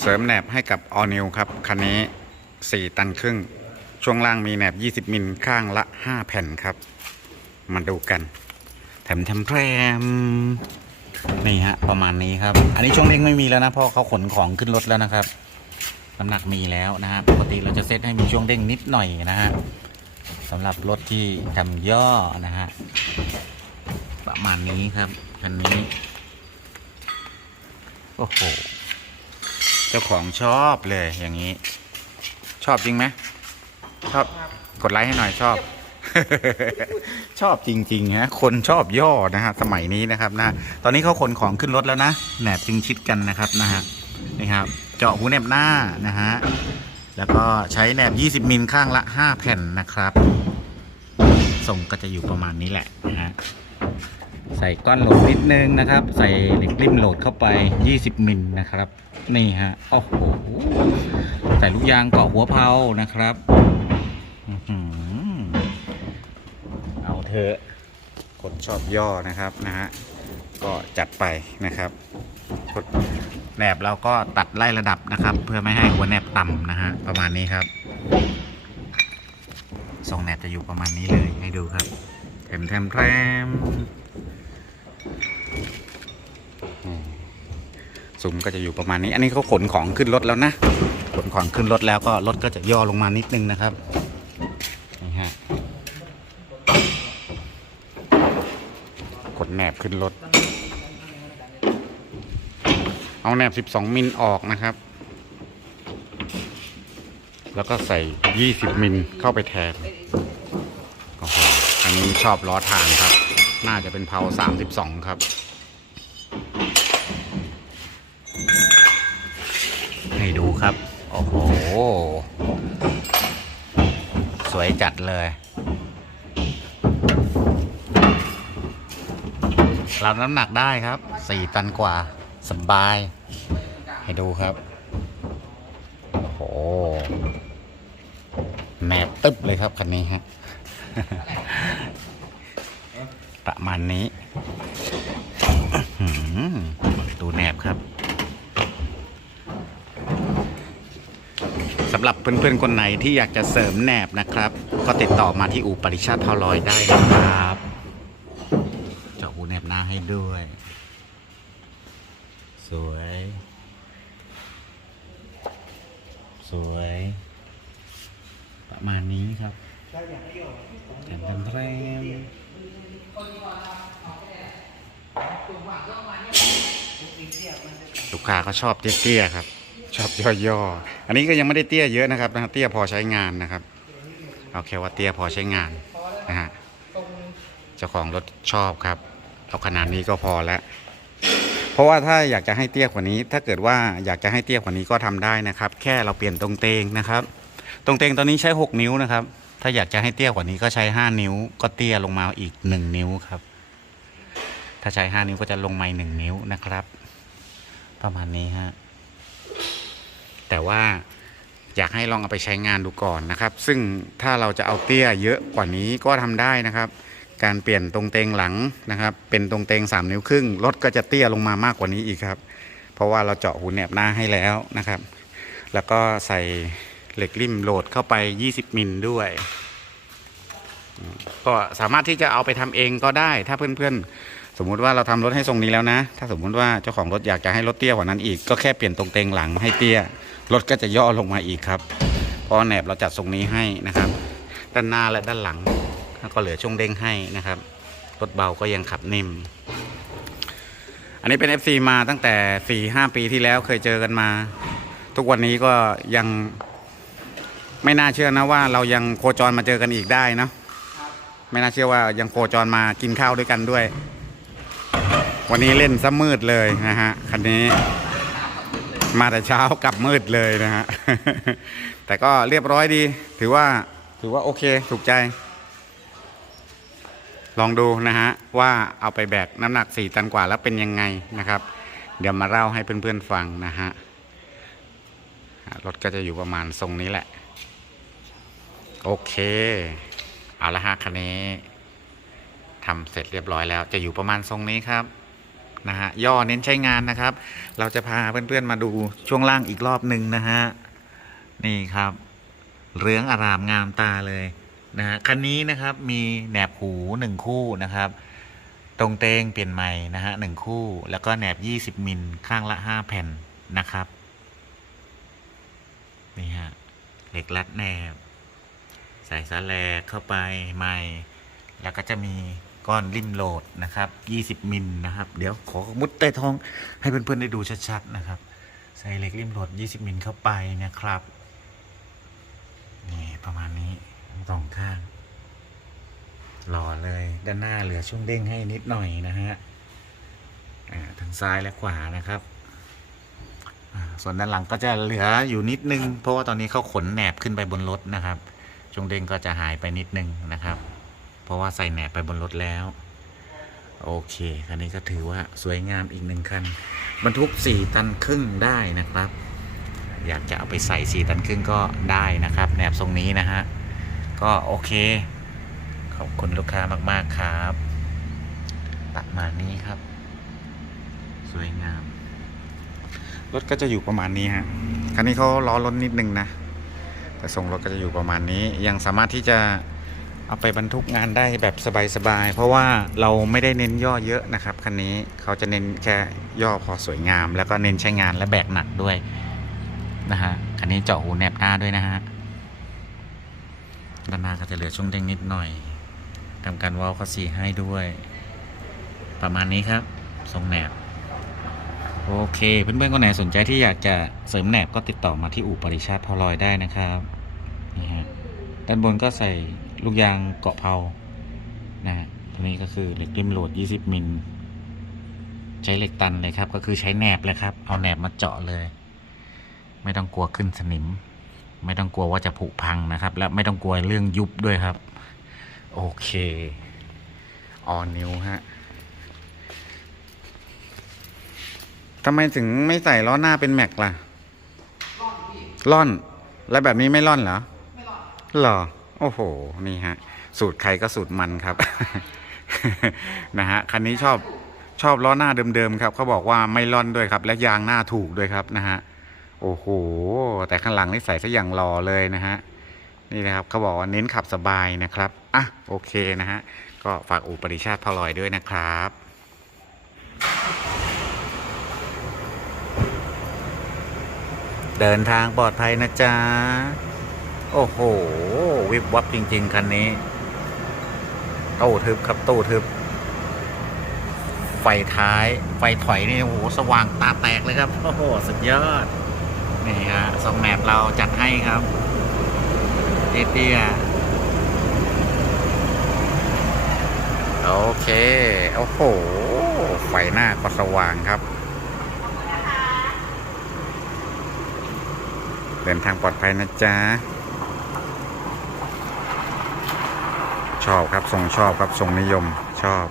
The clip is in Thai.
เสริมแหนบให้กับออนิวครับ คันนี้ 4 ตันครึ่ง ช่วงล่างมีแหนบ 20 มิลข้างละ 5 แผ่นครับ มาดูกัน แถมแถมแพรมนี่ฮะ ประมาณนี้ครับ อันนี้ช่วงเร่งไม่มีแล้วนะ เพราะเขาขนของขึ้นรถแล้วนะครับ น้ำหนักมีแล้วนะฮะ ปกติเราจะเซตให้มีช่วงเร่งนิดหน่อยนะฮะสำหรับรถที่ทำย่อนะฮะ ประมาณนี้ครับ คันนี้ โอ้โห เจ้าของชอบเลยอย่างนี้ ชอบจริงไหมชอบกดไลค์ให้หน่อยชอบ ชอบจริงๆฮะคนชอบย่อนะฮะสมัยนี้นะครับนะตอนนี้เขาขนของขึ้นรถแล้วนะแหนบจึงชิดกันนะครับนะฮะนี่ครับ เจาะหูแหนบหน้านะฮะแล้วก็ใช้แหนบ 20มิลข้างละ 5 แผ่นนะครับทรงก็จะอยู่ประมาณนี้แหละนะฮะ ใส่ก้อนโหลดนิดนึงนะครับ ใส่เหล็กริมโหลดเข้าไป 20มิลนะครับ นี่ฮะโอ้โหใส่ลูกยางเกาะหัวเพานะครับเอาเถอะคนชอบย่อนะครับนะฮะก็จัดไปนะครับกดแหนบเราก็ตัดไล่ระดับนะครับ เพื่อไม่ให้หัวแหนบต่ำนะฮะประมาณนี้ครับทรงแหนบจะอยู่ประมาณนี้เลยให้ดูครับแถมแถมแถม ซุ้มก็จะอยู่ประมาณนี้ อันนี้เขาขนของขึ้นรถแล้วนะ ขนของขึ้นรถแล้วก็รถก็จะย่อลงมานิดนึงนะครับนี่ฮะกดแหนบขึ้นรถ เอาแหนบ 12 มิลออกนะครับ แล้วก็ใส่ 20 มิลเข้าไปแทนโอ้โหอันนี้ชอบล้อทางครับ น่าจะเป็นเพา32 ครับ ให้ดู ครับ โอ้โห สวยจัดเลย รับน้ำหนักได้ครับสี่ตันกว่าสบาย ให้ดูครับ โอ้โห แหนบตึ๊บเลยครับ คันนี้ฮะ ประมาณนี้อื้อหือดูแหนบครับ สำหรับเพื่อนๆคนไหนที่อยากจะเสริมแหนบนะครับ ก็ติดต่อมาที่อู่ปริชาติพาลอยได้นะครับเจาะหูแหนบหน้าให้ด้วย สวย สวย ประมาณนี้ครับแถมแถมลูกค้าก็ชอบเตี้ยๆครับ ชอบย่อๆ อันนี้ก็ยังไม่ได้เตี้ยเยอะนะครับนะเตี้ยพอใช้งานนะครับเอาแค่ว่าเตี้ยพอใช้งานนะฮะเจ้าของรถชอบครับเอาขนาดนี้ก็พอแล้ว เพราะว่าถ้าอยากจะให้เตี้ยกว่านี้ ถ้าเกิดว่าอยากจะให้เตี้ยกว่านี้ก็ทำได้นะครับ แค่เราเปลี่ยนตรงเตงนะครับ ตรงเตงตอนนี้ใช้ 6 นิ้วนะครับ ถ้าอยากจะให้เตี้ยกว่านี้ก็ใช้ 5 นิ้ว ก็เตี้ยลงมาอีก 1 นิ้วครับ ถ้าใช้ 5 นิ้วก็จะลงมาหนึ่งนิ้วนะครับ ประมาณนี้ฮะ แต่ว่าอยากให้ลองเอาไปใช้งานดูก่อนนะครับ ซึ่งถ้าเราจะเอาเตี้ยเยอะกว่านี้ก็ทำได้นะครับ การเปลี่ยนตรงเตงหลังนะครับ เป็นตรงเตง 3 นิ้วครึ่งรถก็จะเตี้ยลงมามากกว่านี้อีกครับ เพราะว่าเราเจาะหูแหนบหน้าให้แล้วนะครับ แล้วก็ใส่เหล็กริมโหลดเข้าไป 20 มิลด้วย ก็สามารถที่จะเอาไปทำเองก็ได้ ถ้าเพื่อนๆ สมมุติว่าเราทำรถให้ทรงนี้แล้วนะ ถ้าสมมุติว่าเจ้าของรถอยากจะให้รถเตี้ยกว่านั้นอีก ก็แค่เปลี่ยนตรงเตงหลังให้เตี้ย รถก็จะย่อลงมาอีกครับ เพราะแหนบเราจัดทรงนี้ให้นะครับ ด้านหน้าและด้านหลังแล้วก็เหลือช่วงเด้งให้นะครับรถเบาก็ยังขับนิ่ม อันนี้เป็น FC มาตั้งแต่ 4-5 ปีที่แล้วเคยเจอกันมา ทุกวันนี้ก็ยังไม่น่าเชื่อนะว่าเรายังโคจรมาเจอกันอีกได้นะไม่น่าเชื่อว่ายังโคจรมากินข้าวด้วยกันด้วย วันนี้เล่นซะมืดเลยนะฮะคันนี้ มาแต่เช้ากลับมืดเลยนะฮะ แต่ก็เรียบร้อยดี ถือว่าถือว่าโอเคถูกใจ ลองดูนะฮะ ว่าเอาไปแบกน้ำหนัก 4 ตันกว่าแล้วเป็นยังไงนะครับ เดี๋ยวมาเล่าให้เพื่อนๆฟังนะฮะ รถก็จะอยู่ประมาณทรงนี้แหละ โอเค เอาละฮะคันนี้ทำเสร็จเรียบร้อยแล้ว จะอยู่ประมาณทรงนี้ครับ นะฮะย่อเน้นใช้งานนะครับ เราจะพาเพื่อนๆมาดูช่วงล่างอีกรอบหนึ่งนะฮะนี่ครับเรืองอารามงามตาเลยนะฮะคันนี้นะครับมีแหนบหูหนึ่งคู่นะครับ ตรงเตงเปลี่ยนใหม่นะฮะหนึ่งคู่ แล้วก็แหนบ20มิลข้างละ5แผ่นนะครับนี่ฮะเหล็กรัดแหนบ ใส่สาแลเข้าไปใหม่ แล้วก็จะมี ก้อนริมโหลดนะครับ20มิลนะครับ เดี๋ยวขอมุดใต้ท้องให้เพื่อนๆได้ดูชัดๆนะครับ ใส่เหล็กริมโหลด20มิลเข้าไปนะครับ นี่ประมาณนี้สองข้างหล่อเลยด้านหน้าเหลือช่วงเด้งให้นิดหน่อยนะฮะทางซ้ายและขวานะครับ ส่วนด้านหลังก็จะเหลืออยู่นิดนึง เพราะว่าตอนนี้เขาขนแหนบขึ้นไปบนรถนะครับ ช่วงเด้งก็จะหายไปนิดนึงนะครับ เพราะว่าใส่แหนบไปบนรถแล้ว โอเค คันนี้ก็ถือว่าสวยงามอีกหนึ่งคัน บรรทุก 4 ตันครึ่งได้นะครับ อยากจะเอาไปใส่ 4 ตันครึ่งก็ได้นะครับแหนบทรงนี้นะฮะ ก็โอเค ขอบคุณลูกค้ามาก ๆ ครับ ประมาณนี้ครับ สวยงาม รถก็จะอยู่ประมาณนี้ฮะ คันนี้เขาล้อล้นนิดนึงนะแต่ทรงรถก็จะอยู่ประมาณนี้ ยังสามารถที่จะ เอาไปบรรทุกงานได้แบบสบายๆ เพราะว่าเราไม่ได้เน้นย่อเยอะนะครับคันนี้เขาจะเน้นแค่ย่อพอสวยงาม แล้วก็เน้นใช้งานและแบกหนักด้วยนะฮะคันนี้เจาะหูแนบหน้าด้วยนะฮะด้านหน้าก็จะเหลือช่วงเด้งนิดหน่อยทำการวอลข้อสีให้ด้วย ประมาณนี้ครับทรงแหนบโอเค เพื่อนๆคนไหนสนใจที่อยากจะเสริมแหนบก็ติดต่อมาที่อู่ปริชาติพอลอยได้นะครับนี่ฮะ ด้านบนก็ใส่ลูกยางเกาะเพรานะฮะตัวนี้ก็คือเหล็กริมโหลด 20 มิล ใช้เหล็กตันเลยครับ ก็คือใช้แหนบเลยครับ เอาแหนบมาเจาะเลย ไม่ต้องกลัวขึ้นสนิม ไม่ต้องกลัวว่าจะผุพังนะครับ และไม่ต้องกลัวเรื่องยุบด้วยครับ โอเคออนิวฮะทำไมถึงไม่ใส่ล้อหน้าเป็นแม็กล่ะ ล่อน แล้วแบบนี้ไม่ล่อนเหรอ หรอ โอ้โห นี่ฮะ สูตรใครก็สูตรมันครับ นะฮะ คันนี้ชอบชอบล้อหน้าเดิมๆครับเขาบอกว่าไม่ล่อนด้วยครับ และยางหน้าถูกด้วยครับนะฮะ โอ้โห แต่ข้างหลังนี่ใส่ซะอย่างหล่อเลยนะฮะ นี่นะครับเขาบอกว่าเน้นขับสบายนะครับ อะ โอเคนะฮะ ก็ฝากอู่ปริชาติพลอยด้วยนะครับเดินทางปลอดภัยนะจ๊ะ โอ้โห วิบวับจริง ๆ คันนี้ตู้ทึบครับตู้ทึบ ไฟท้าย ไฟถอยนี่โอ้โหสว่างตาแตกเลยครับ โอ้โห สุดยอด นี่ฮะทรงแมปเราจัดให้ครับเตี้ยๆโอเค โอ้โห ไฟหน้าก็สว่างครับ เดินทางปลอดภัยนะจ๊ะ ชอบครับทรงชอบครับทรงนิยมชอบ